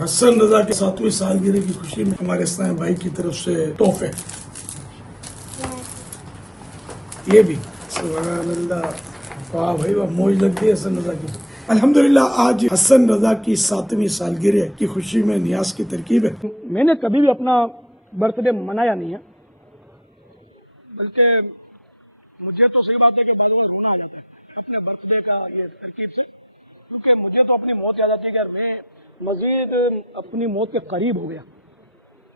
حسن رضا کی 7ویں سالگرہ کی خوشی میں ہمارے اسلام بھائی کی طرف سے تحفے یہ بھی سبحان اللہ، واہ بھائی واہ، موج لگتی ہے حسن رضا کی۔ الحمدللہ آج حسن رضا کی 7ویں سالگرہ کی خوشی میں نیاز کی ترکیب ہے۔ میں نے کبھی بھی اپنا برتھ ڈے منایا نہیں ہے، بلکہ مجھے تو صحیح بات ہے کہ بیروز ہونا ہے اپنے برتھ ڈے کا یہ ترکیب سے، کیونکہ مجھے تو اپنی موت یاد آتی ہے کہ میں مزید اپنی موت کے قریب ہو گیا۔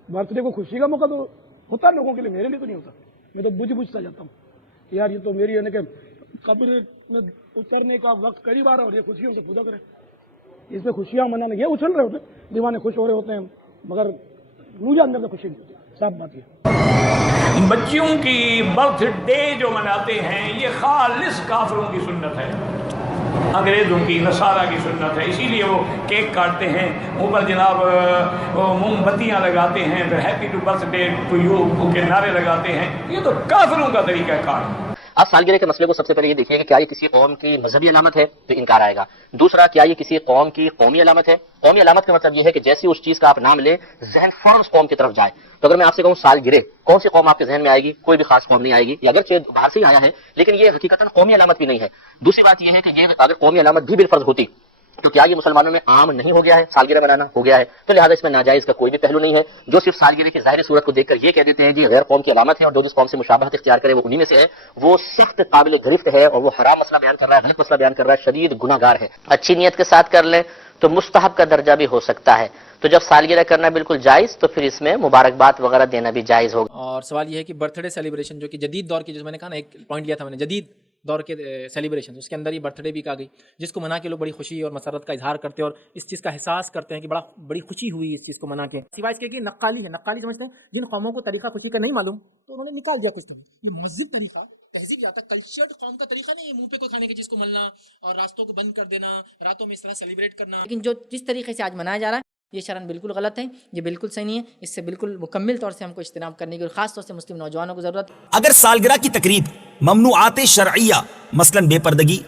برتھ ڈے کو خوشی کا موقع تو ہوتا ہے لوگوں کے لیے، میرے لیے تو نہیں ہوتا۔ میں تو بجھ سا جاتا ہوں کہ یار یہ تو میری یعنی کہ قبر میں اترنے کا وقت قریب آ رہا ہے اور یہ خوشیوں سے خدا کرے، اس میں خوشیاں منانے یہ اچھل رہے ہوتے ہیں، دیوانے خوش ہو رہے ہوتے ہیں، مگر مجھے اندر سے خوشی نہیں ہوتی۔ صاف بات یہ بچیوں کی برتھ ڈے جو مناتے ہیں یہ خالص کافروں کی سنت ہے، انگریزوں کی، نصارہ کی سنت ہے، اسی لیے وہ کیک کاٹتے ہیں، اوپر جناب موم بتیاں لگاتے ہیں، پھر happy to birthday to you کے نعرے لگاتے ہیں۔ یہ تو کافروں کا طریقہ کار ہے۔ آپ سالگرہ کے مسئلے کو سب سے پہلے یہ دیکھیے کہ کیا یہ کسی قوم کی مذہبی علامت ہے تو انکار آئے گا۔ دوسرا، کیا یہ کسی قوم کی قومی علامت ہے؟ قومی علامت کا مطلب یہ ہے کہ جیسی اس چیز کا آپ نام لیں ذہن فوراً اس قوم کی طرف جائے۔ تو اگر میں آپ سے کہوں سالگرہ، کون سی قوم آپ کے ذہن میں آئے گی؟ کوئی بھی خاص قوم نہیں آئے گی، یہ اگرچہ باہر سے ہی آیا ہے لیکن یہ حقیقتاً قومی علامت بھی نہیں ہے۔ دوسری بات یہ ہے کہ یہ اگر قومی علامت بھی بالفرض ہوتی تو کیا یہ مسلمانوں میں عام نہیں ہو گیا ہے؟ سالگرہ منانا ہو گیا ہے، تو لہٰذا اس میں ناجائز کا کوئی بھی پہلو نہیں ہے۔ جو صرف سالگرہ کی ظاہری صورت کو دیکھ کر یہ کہہ دیتے ہیں جی غیر قوم کی علامت ہے اور جو جس قوم سے مشابہت اختیار کرے وہ انہی میں سے ہے، وہ سخت قابل گرفت ہے اور وہ حرام مسئلہ بیان کر رہا ہے، غلط مسئلہ بیان کر رہا ہے، شدید گناہ گار ہے۔ اچھی نیت کے ساتھ کر لیں تو مستحب کا درجہ بھی ہو سکتا ہے، تو جب سالگرہ کرنا بالکل جائز تو پھر اس میں مبارکباد وغیرہ دینا بھی جائز ہوگا۔ اور سوال یہ ہے کہ برتھ ڈے سیلیبریشن جو کہ جدید دور کی، جو میں نے کہا نا، ایک پوائنٹ لیا تھا میں نے، جدید دور کے سیلیبریشن، اس کے اندر یہ برتھ ڈے بھی آ گئی، جس کو منا کے لوگ بڑی خوشی اور مسرت کا اظہار کرتے ہیں اور اس چیز کا احساس کرتے ہیں کہ بڑی خوشی ہوئی اس چیز کو منا کے۔ سوائے اس کے کہ نقالی ہے، نقالی سمجھتے ہیں جن قوموں کو طریقہ خوشی کا نہیں معلوم تو انہوں نے نکال دیا کچھ تو یہ مہذب طریقہ، تہذیب یافتہ کلچرڈ قوم کا طریقہ نہیں ہے منہ پہ کوئی کھانے کے چیز کو ملنا اور راستوں کو بند کر دینا، راتوں میں اس طرح سیلیبریٹ کرنا۔ لیکن جو جس طریقے سے آج منایا جا رہا ہے یہ شرعاً بالکل غلط ہے، یہ بالکل صحیح نہیں ہے، اس سے بالکل مکمل طور سے ہم کو اجتناب کرنے کی اور خاص طور سے مسلم نوجوانوں کو ضرورت ہے۔ اگر سالگرہ کی تقریب ممنوعات شرعیہ مثلاً بے پردگی،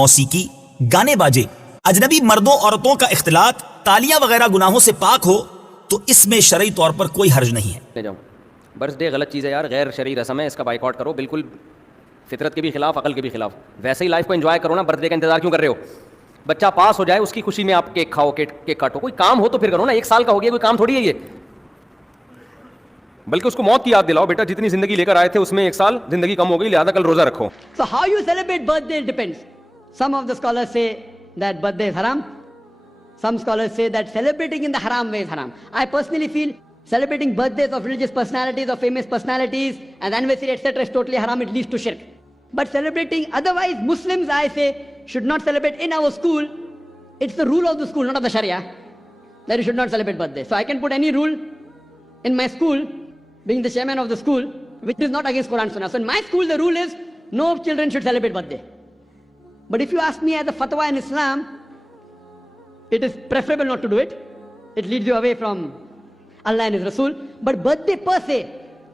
موسیقی، گانے باجے، اجنبی مردوں عورتوں کا اختلاط، تالیاں وغیرہ گناہوں سے پاک ہو تو اس میں شرعی طور پر کوئی حرج نہیں ہے۔ برتھ ڈے غلط چیز ہے یار، غیر شرعی رسم ہے، اس کا بائیکاٹ کرو، بالکل فطرت کے بھی خلاف، عقل کے بھی خلاف۔ ویسے ہی لائف کو انجوائے کرو نا، برتھ ڈے کا انتظار کیوں کر رہے ہو؟ بچہ پاس ہو جائے اس کی خوشی میں آپ کیک کھاؤ، کیک کاٹو، کوئی کام ہو تو پھر کرو نا۔ 1 سال کا ہو گیا، کوئی کام تھوڑی ہے یہ، بلکہ اس کو موت کی یاد دلاؤ، بیٹا جتنی زندگی لے کر آئے تھے اس میں 1 سال زندگی کم ہو گئی، لہذا کل روزہ رکھو۔ So how you celebrate birthday depends. Some of the scholars say that birthday is haram. Some scholars say that celebrating in the haram way is haram. I personally feel celebrating birthdays of religious personalities, of famous personalities, and anniversary, etc. is totally haram. It leads to shirk. But celebrating otherwise, Muslims, I say, should not celebrate in our school. It's the rule of the school, not of the Sharia, that you should not celebrate birthday. So I can put any rule in my school, being the chairman of the school, which is not against Quran Sunnah. So in my school, the rule is no children should celebrate birthday. But if you ask me as a fatwa in Islam, it is preferable not to do it. It leads you away from Allah and His Rasul. But birthday per se,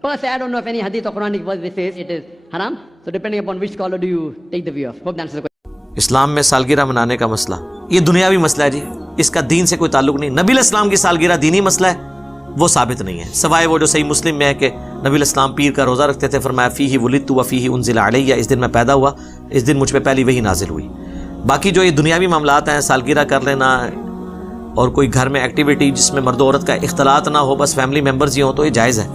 I don't know if any hadith or Quranic verse says it is haram. So depending upon which scholar do you take the view of. Hope that answers the question. اسلام میں سالگرہ منانے کا مسئلہ یہ دنیاوی مسئلہ ہے جی، اس کا دین سے کوئی تعلق نہیں۔ نبی علیہ السلام کی سالگرہ دینی مسئلہ ہے، وہ ثابت نہیں ہے، سوائے وہ جو صحیح مسلم میں ہے کہ نبی علیہ السلام پیر کا روزہ رکھتے تھے، فرمایا فیہ ولدت و فیہ انزل علیہ، اس دن میں پیدا ہوا، اس دن مجھ پہ پہلی وحی نازل ہوئی۔ باقی جو یہ دنیاوی معاملات ہیں، سالگرہ کر لینا اور کوئی گھر میں ایکٹیویٹی جس میں مرد و عورت کا اختلاط نہ ہو، بس فیملی ممبرز ہی ہوں، تو یہ جائز ہے۔